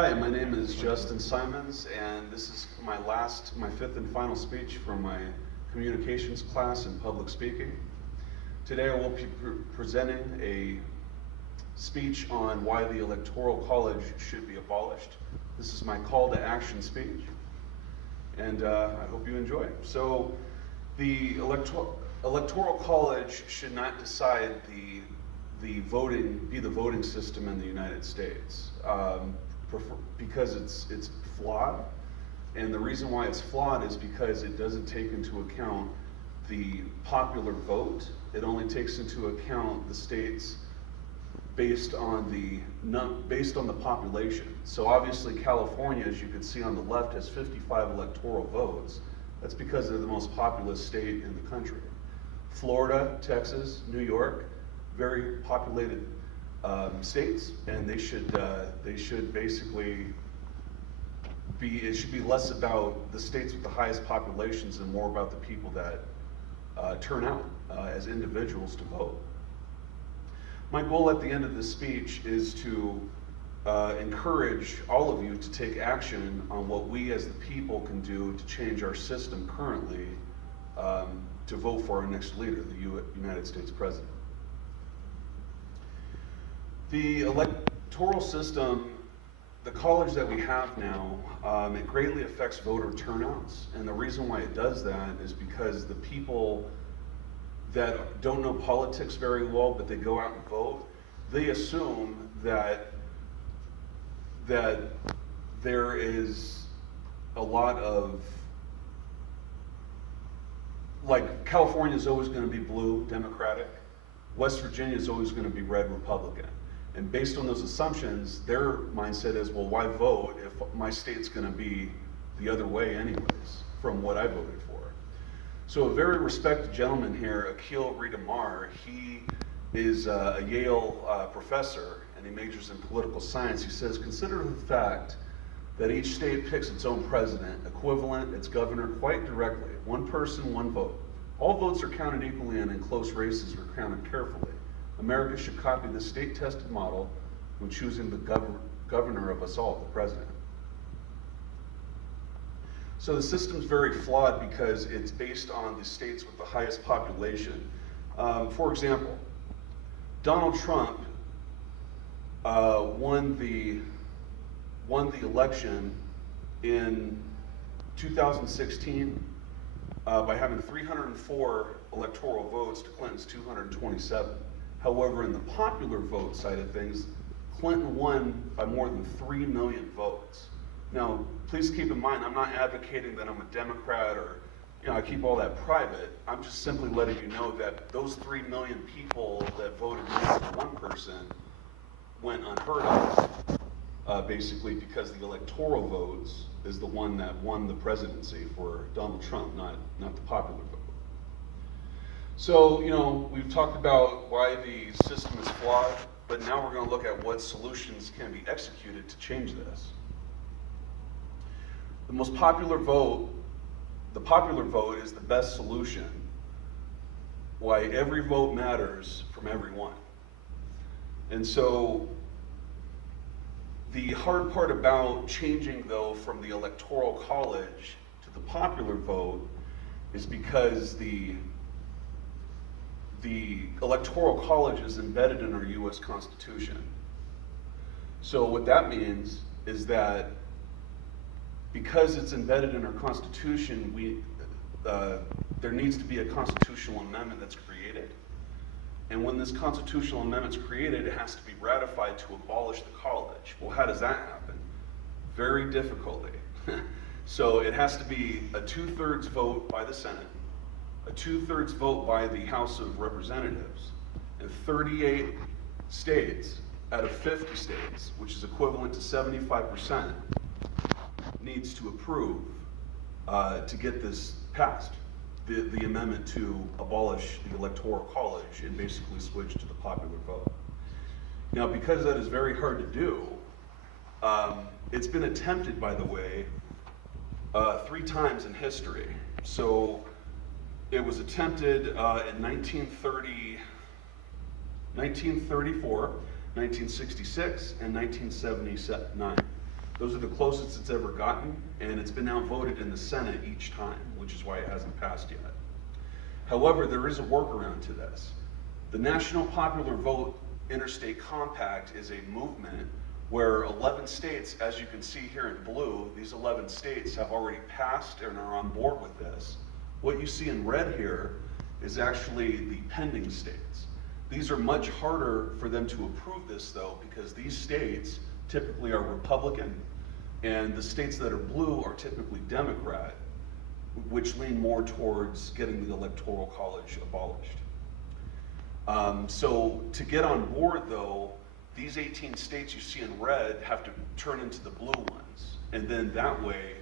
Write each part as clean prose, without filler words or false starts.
Hi, my name is Justin Simons, and this is my fifth and final speech from my communications class in public speaking. Today I will be presenting a speech on why the Electoral College should be abolished. This is my call to action speech, and I hope you enjoy it. So, the Electoral College should not decide the voting system in the United States. Because it's flawed, and the reason why it's flawed is because it doesn't take into account the popular vote. It only takes into account the states based on the population. So obviously California, as you can see on the left, has 55 electoral votes. That's because they're the most populous state in the country. Florida, Texas, New York, very populated states, and it should be less about the states with the highest populations and more about the people that turn out as individuals to vote. My goal at the end of this speech is to encourage all of you to take action on what we as the people can do to change our system currently to vote for our next leader, the United States President. The electoral system, the college that we have now, it greatly affects voter turnouts. And the reason why it does that is because the people that don't know politics very well, but they go out and vote, they assume that there is a lot of, like, California is always going to be blue, Democratic. West Virginia is always going to be red, Republican. And based on those assumptions, their mindset is, well, why vote if my state's going to be the other way anyways from what I voted for? So a very respected gentleman here, Akil Ridamar, he is a Yale professor, and he majors in political science. He says, consider the fact that each state picks its own president, equivalent, its governor, quite directly. One person, one vote. All votes are counted equally, and in close races are counted carefully. America should copy the state-tested model when choosing the governor of us all, the president. So the system's very flawed because it's based on the states with the highest population. For example, Donald Trump won the election in 2016 by having 304 electoral votes to Clinton's 227. However, in the popular vote side of things, Clinton won by more than 3 million votes. Now, please keep in mind, I'm not advocating that I'm a Democrat or, I keep all that private. I'm just simply letting you know that those 3 million people that voted against one person went unheard of, basically because the electoral votes is the one that won the presidency for Donald Trump, not the popular vote. So, we've talked about why the system is flawed, but now we're going to look at what solutions can be executed to change this. The popular vote is the best solution. Why every vote matters from everyone. And so, the hard part about changing, though, from the Electoral College to the popular vote is because the Electoral College is embedded in our U.S. Constitution. So what that means is that because it's embedded in our Constitution, there needs to be a constitutional amendment that's created. And when this constitutional amendment's created, it has to be ratified to abolish the college. Well, how does that happen? Very difficultly. So it has to be a 2/3 vote by the Senate, a 2/3 vote by the House of Representatives, and 38 states out of 50 states, which is equivalent to 75%, needs to approve to get this passed, the amendment to abolish the Electoral College and basically switch to the popular vote. Now, because that is very hard to do, it's been attempted, by the way, 3 times in history. So it was attempted in 1934, 1966, and 1979. Those are the closest it's ever gotten, and it's been outvoted in the Senate each time, which is why it hasn't passed yet. However, there is a workaround to this. The National Popular Vote Interstate Compact is a movement where 11 states, as you can see here in blue, these 11 states have already passed and are on board with this. What you see in red here is actually the pending states. These are much harder for them to approve this though, because these states typically are Republican, and the states that are blue are typically Democrat, which lean more towards getting the Electoral College abolished. So to get on board though, these 18 states you see in red have to turn into the blue ones, and then that way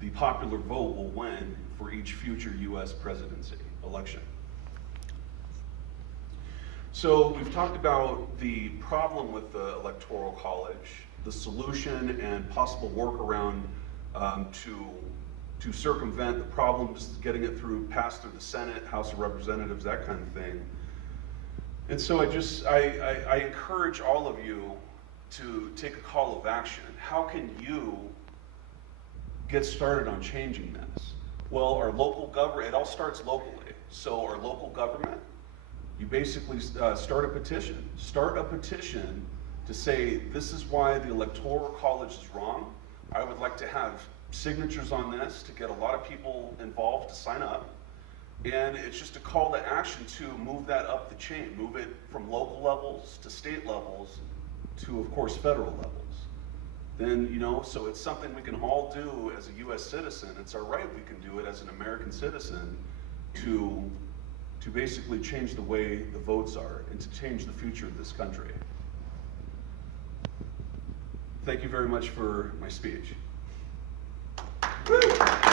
the popular vote will win for each future US presidency election. So we've talked about the problem with the Electoral College, the solution and possible workaround to circumvent the problems, getting it passed through the Senate, House of Representatives, that kind of thing. And so I encourage all of you to take a call of action. How can you get started on changing this? Well, our local government, it all starts locally. So our local government, you basically start a petition. Start a petition to say, this is why the Electoral College is wrong. I would like to have signatures on this to get a lot of people involved to sign up. And it's just a call to action to move that up the chain, move it from local levels to state levels to, of course, federal levels. Then, so it's something we can all do as a US citizen. It's our right, we can do it as an American citizen to basically change the way the votes are and to change the future of this country. Thank you very much for my speech. Woo!